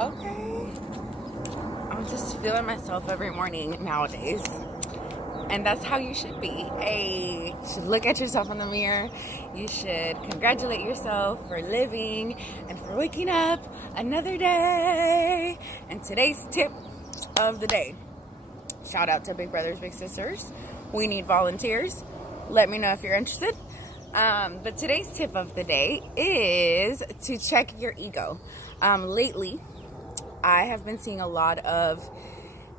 Okay. I'm just feeling myself every morning nowadays. And that's how you should be. Hey, you should look at yourself in the mirror. You should congratulate yourself for living and for waking up another day. And today's tip of the day. Shout out to Big Brothers, Big Sisters. We need volunteers. Let me know if you're interested. But today's tip of the day is to check your ego. Lately, I have been seeing a lot of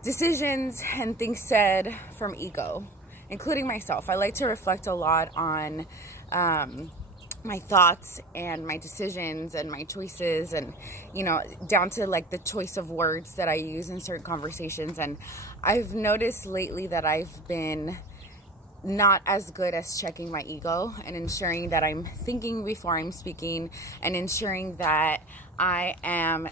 decisions and things said from ego, including myself. I like to reflect a lot on my thoughts and my decisions and my choices, and down to like the choice of words that I use in certain conversations. And I've noticed lately that I've been not as good as checking my ego and ensuring that I'm thinking before I'm speaking, and ensuring that I am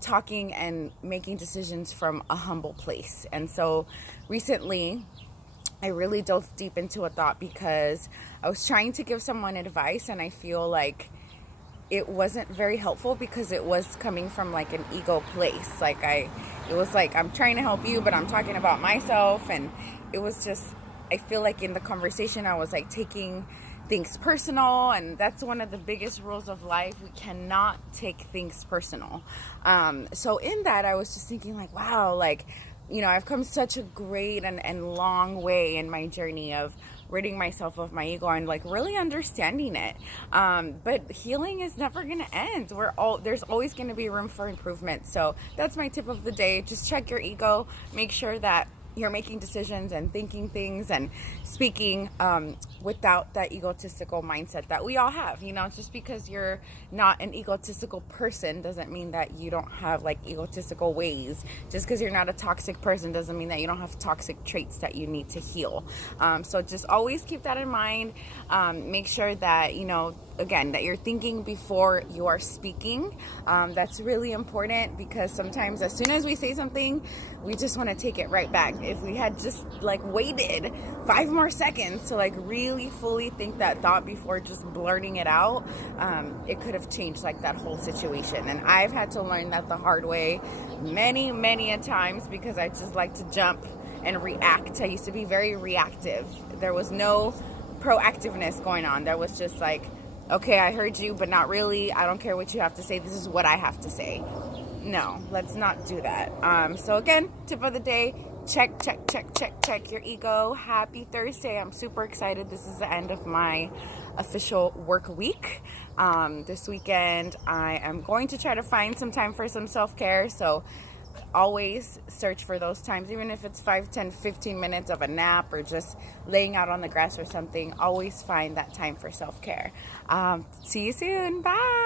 talking and making decisions from a humble place. And so recently I really dove deep into a thought because I was trying to give someone advice, and I feel like it wasn't very helpful because it was coming from like an ego place. It was like, I'm trying to help you, but I'm talking about myself. And it was just, I feel like in the conversation I was like taking things personal, and that's one of the biggest rules of life. We cannot take things personal. So in that, I was just thinking like, wow, I've come such a great and long way in my journey of ridding myself of my ego and like really understanding it. But healing is never going to end. There's always going to be room for improvement. So that's my tip of the day. Just check your ego. Make sure that you're making decisions and thinking things and speaking without that egotistical mindset that we all have. Just because you're not an egotistical person doesn't mean that you don't have like egotistical ways. Just because you're not a toxic person doesn't mean that you don't have toxic traits that you need to heal. So just always keep that in mind. Make sure that, again, that you're thinking before you are speaking. That's really important, because sometimes as soon as we say something, we just want to take it right back. If we had just like waited 5 more seconds to like really fully think that thought before just blurting it out, it could have changed like that whole situation. And I've had to learn that the hard way many a times, because I just like to jump and react. I used to be very reactive. There was no proactiveness going on. There was just like, okay, I heard you, but not really. I don't care what you have to say. This is what I have to say. No, let's not do that. So again, tip of the day, check your ego. Happy Thursday. I'm super excited. This is the end of my official work week. This weekend, I am going to try to find some time for some self-care. So always search for those times, even if it's 5, 10, 15 minutes of a nap or just laying out on the grass or something. Always find that time for self-care. See you soon. Bye.